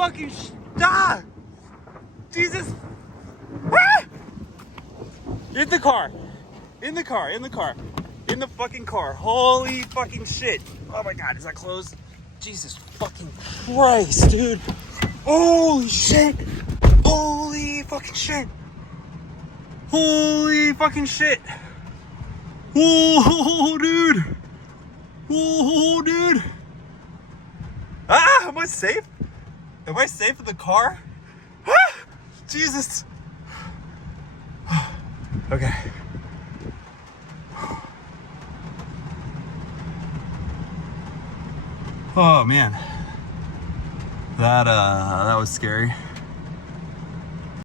fucking stop! Jesus! Ah! In the car. In the car. In the car. In the fucking car. Holy fucking shit. Oh my god, is that closed? Jesus fucking Christ, dude. Holy shit. Holy fucking shit. Holy fucking shit. Oh, dude. Oh, dude. Ah, am I safe? Am I safe in the car? Ah, Jesus. Okay. Oh man. That was scary.